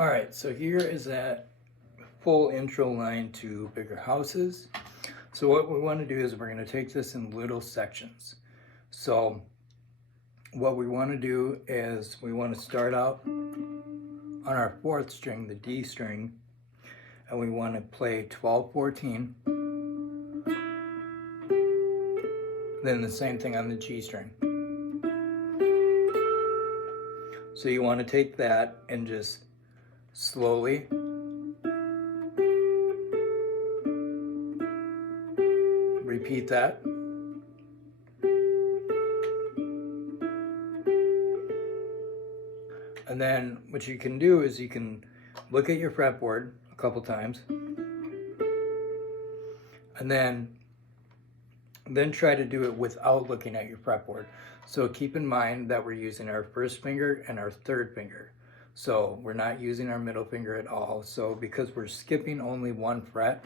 All right, so here is that full intro line to Bigger Houses. So what we want to do is we're going to take this in little sections. So what we want to do is we want to start out on our fourth string, the D string, and we want to play 12, 14. Then the same thing on the G string. So you want to take that and just slowly repeat that. And then what you can do is you can look at your fretboard a couple times and then try to do it without looking at your fretboard. So keep in mind that we're using our first finger and our third finger. So we're not using our middle finger at all. So because we're skipping only one fret,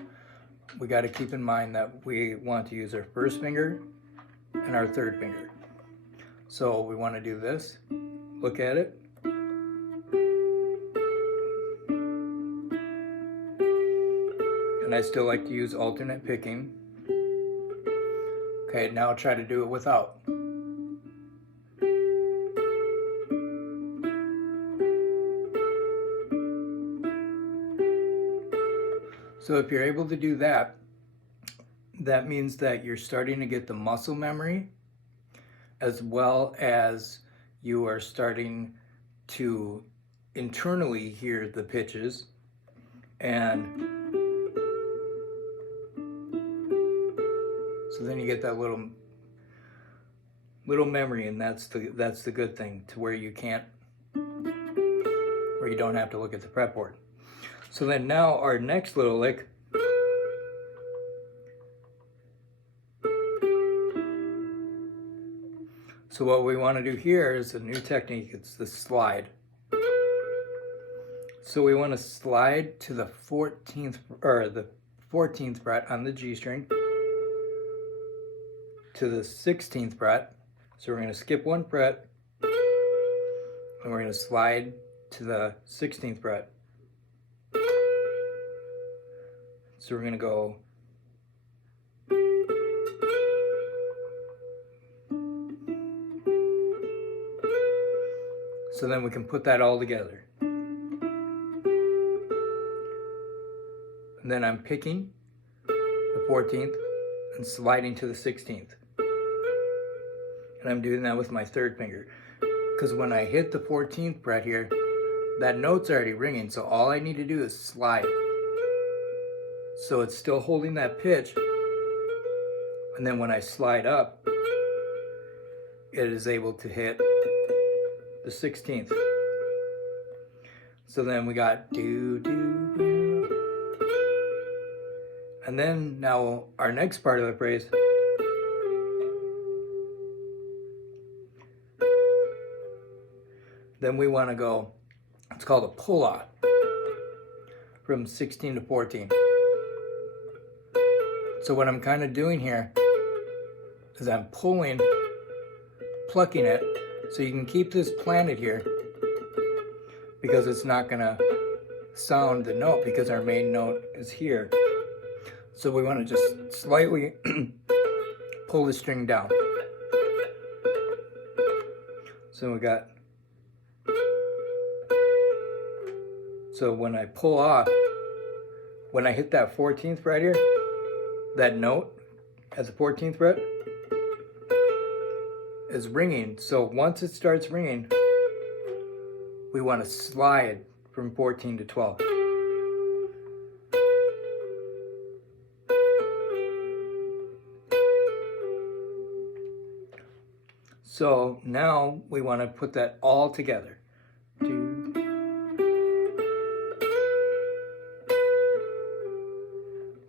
we got to keep in mind that we want to use our first finger and our third finger. So we want to do this, look at it. And I still like to use alternate picking. Okay, now try to do it without. So if you're able to do that, that means that you're starting to get the muscle memory, as well as you are starting to internally hear the pitches, and so then you get that little memory, and that's the good thing, to where you don't have to look at the fretboard. So then now our next little lick, so what we want to do here is a new technique. It's the slide. So we want to slide to the 14th fret on the G string, to the 16th fret. So we're going to skip one fret, and we're going to slide to the 16th fret. So we're going to go so then we can put that all together. And then I'm picking the 14th and sliding to the 16th. And I'm doing that with my third finger. Because when I hit the 14th fret here, that note's already ringing, so all I need to do is slide. So it's still holding that pitch, and then when I slide up, it is able to hit the 16th. So then we got do, do, do. And then now our next part of the phrase, then we want to go, it's called a pull-off, from 16 to 14. So what I'm kind of doing here is I'm plucking it, so you can keep this planted here, because it's not gonna sound the note because our main note is here. So we want to just slightly pull the string down. So we got, so when I pull off, when I hit that 14th fret here, that note at the 14th fret is ringing. So once it starts ringing, we want to slide from 14 to 12. So now we want to put that all together.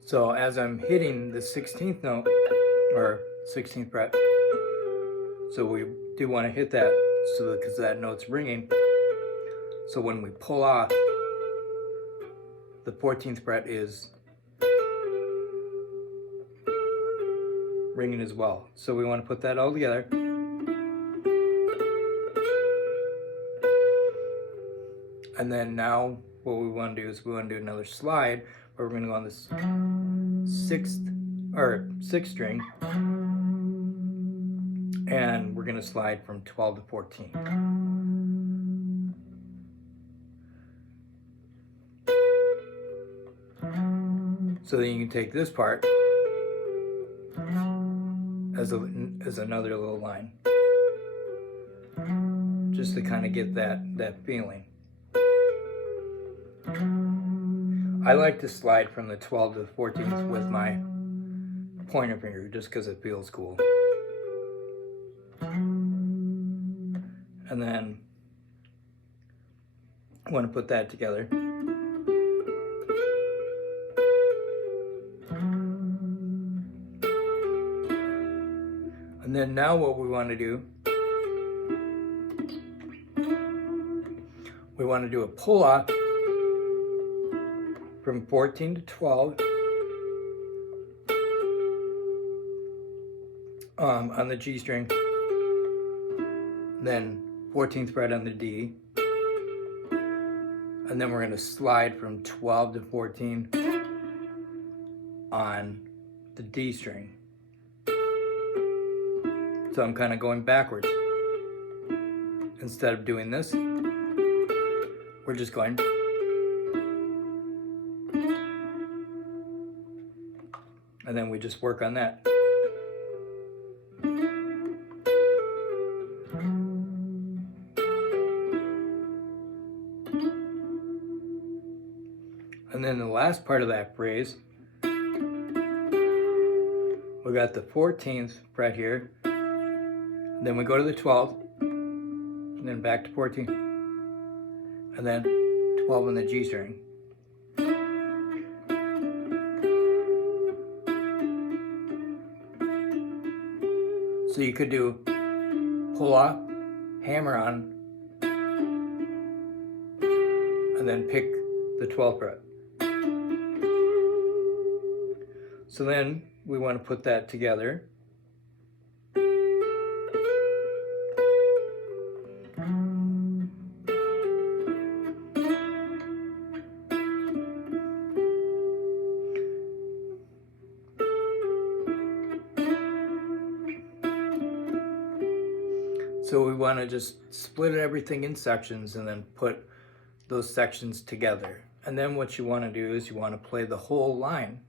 So as I'm hitting the 16th note, or 16th fret, so we do want to hit that, so because that note's ringing. So when we pull off, the 14th fret is ringing as well. So we want to put that all together. And then now what we want to do is we want to do another slide where we're going to go on this sixth string, and we're going to slide from 12 to 14. So then you can take this part as another little line, just to kind of get that feeling. I like to slide from the 12 to the 14th with my pointer finger just because it feels cool. And then I want to put that together. And then now what we want to do, we want to do a pull off from 14 to 12 on the G string, then 14th fret on the D, and then we're going to slide from 12 to 14 on the D string. So I'm kind of going backwards. Instead of doing this, we're just going. And then we just work on that. And then the last part of that phrase, we got the 14th fret here, then we go to the 12th, and then back to 14, and then 12 on the G string. So you could do pull off, hammer on, and then pick the 12th fret. So then we want to put that together. So we want to just split everything in sections and then put those sections together. And then what you want to do is you want to play the whole line.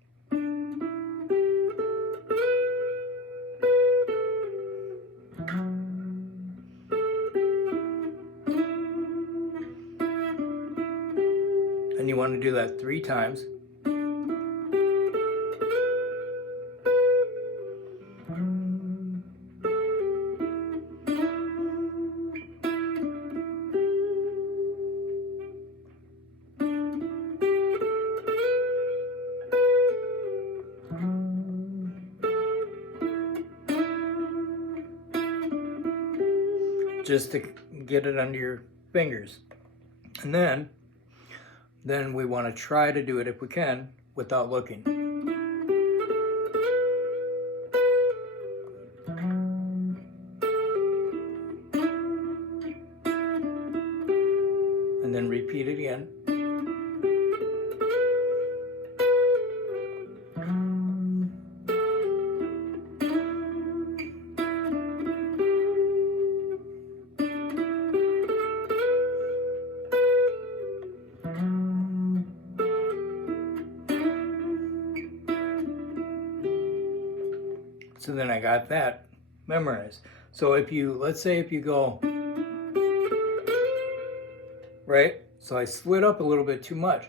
And you want to do that 3 times. Just to get it under your fingers. And then we want to try to do it, if we can, without looking. And then repeat it again. So then I got that memorized. So if you, let's say if you go, right? So I split up a little bit too much.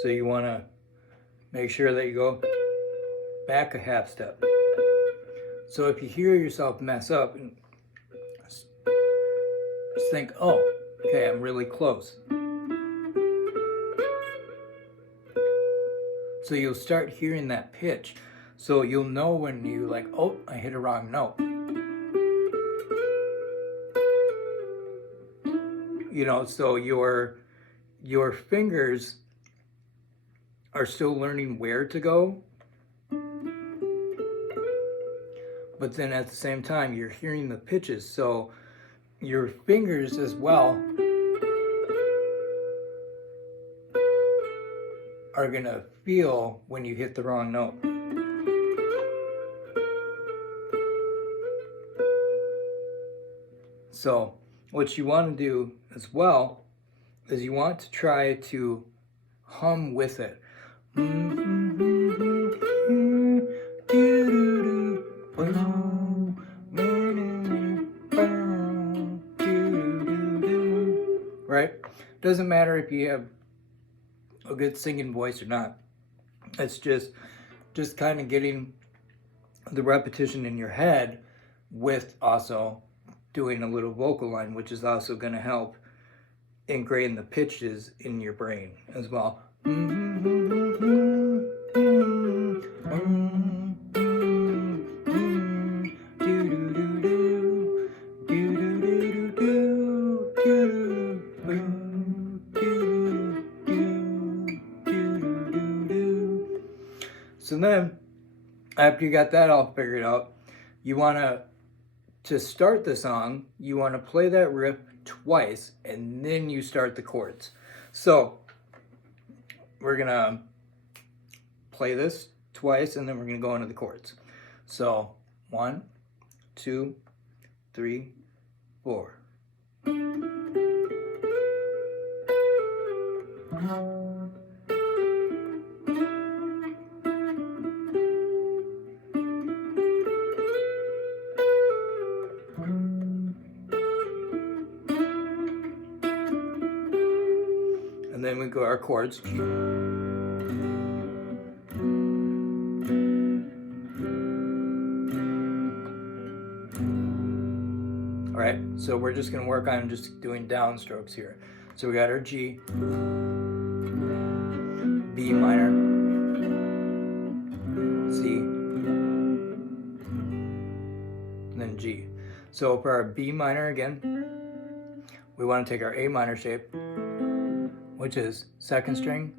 So you want to make sure that you go back a half step. So if you hear yourself mess up, just think, oh, okay, I'm really close. So you'll start hearing that pitch. So you'll know when you like, oh, I hit a wrong note. You know, so your fingers are still learning where to go. But then at the same time, you're hearing the pitches. So your fingers as well are gonna feel when you hit the wrong note. So what you want to do as well is you want to try to hum with it. Right? Doesn't matter if you have a good singing voice or not. It's just kind of getting the repetition in your head with also doing a little vocal line, which is also going to help ingrain the pitches in your brain as well. So then, after you got that all figured out, you want to start the song, you want to play that riff twice, and then you start the chords. So we're going to play this twice, and then we're going to go into the chords. So 1, 2, 3, 4. And then we go our chords. All right, so we're just gonna work on just doing downstrokes here. So we got our G, B minor, C, and then G. So for our B minor again, we want to take our A minor shape, which is 2nd string,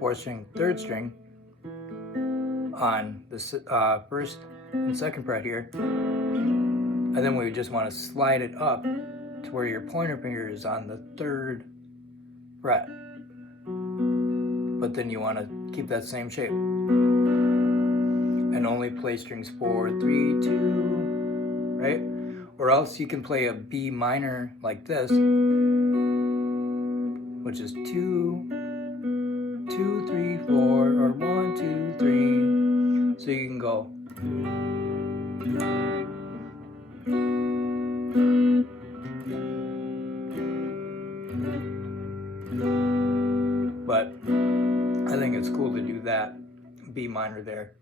4th string, 3rd string on the 1st and 2nd fret here. And then we just want to slide it up to where your pointer finger is on the 3rd fret. But then you want to keep that same shape. And only play strings 4, 3, 2, right? Or else you can play a B minor like this, which is 2, 2, 3, 4, or 1, 2, 3. So you can go. But I think it's cool to do that B minor there.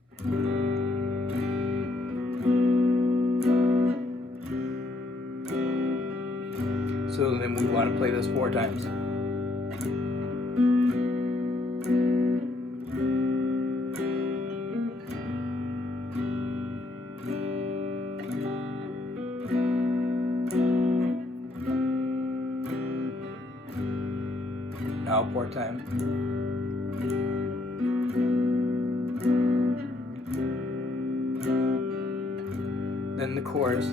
So then we want to play this 4 times. Now 4 times. Then the chorus.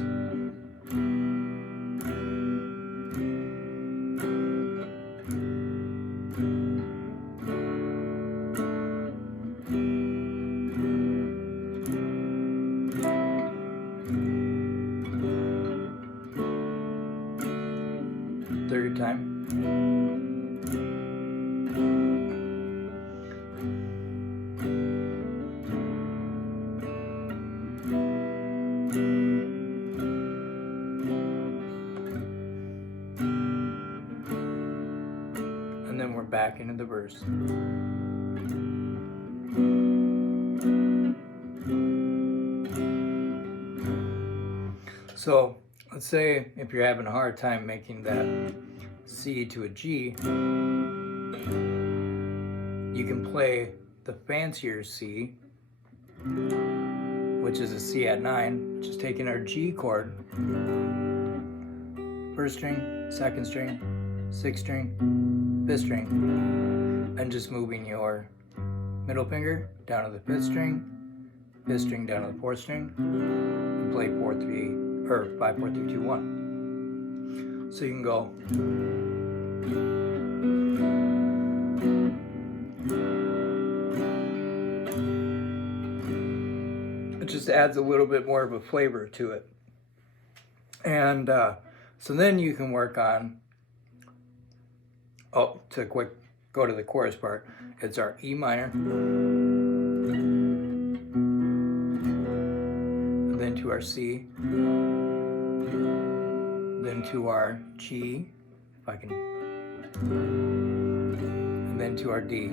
Third time. And then we're back into the verse. So let's say if you're having a hard time making that C to a G, you can play the fancier C, which is a C at 9, which is taking our G chord, 1st string, 2nd string, 6th string, 5th string, and just moving your middle finger down to the 5th string, 5th string down to the 4th string, and play 4, 3, or 5, 4, 3, 2, 1. So you can go. just adds a little bit more of a flavor to it. And so then you can work on, go to the chorus part. It's our E minor, then to our C, then to our G, if I can, and then to our D,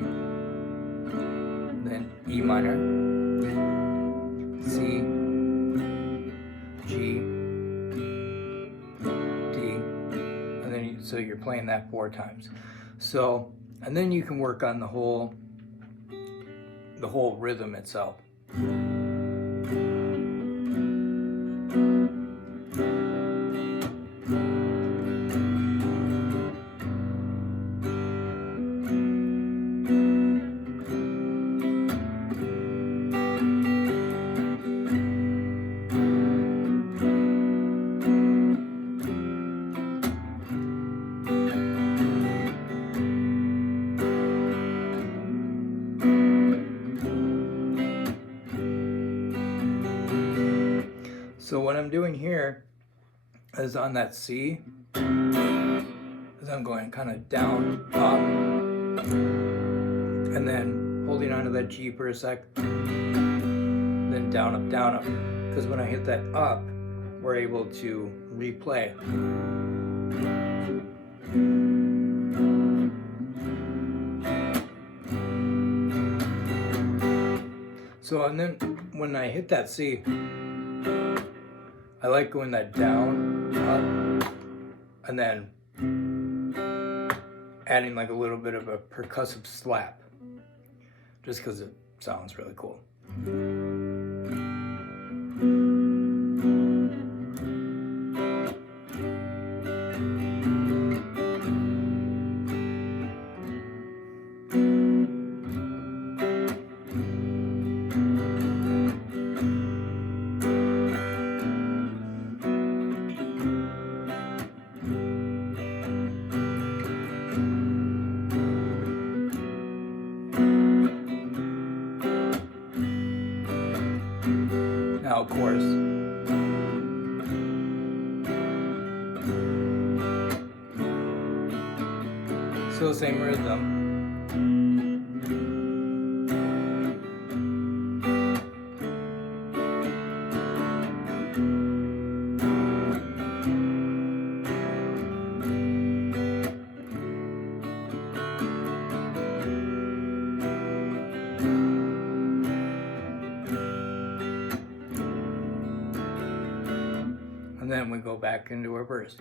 then E minor, C, G, D, and then so you're playing that 4 times. So, and then you can work on the whole rhythm itself. So what I'm doing here is on that C, is I'm going kind of down, up, and then holding onto that G for a sec, then down, up, down, up. Because when I hit that up, we're able to replay. So, and then when I hit that C, I like going that down, up, and then adding like a little bit of a percussive slap, just because it sounds really cool. Now, of course, still the same rhythm. And then we go back into our verse.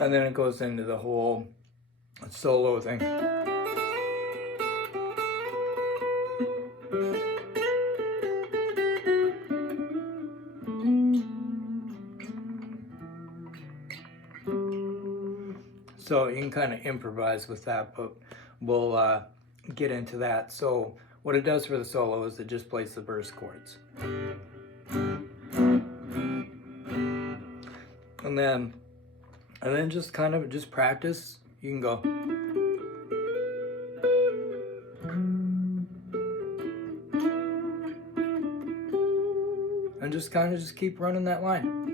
And then it goes into the whole solo thing. So you can kind of improvise with that, but we'll get into that. So what it does for the solo is it just plays the verse chords. And then just kind of just practice. You can go. And just kind of just keep running that line.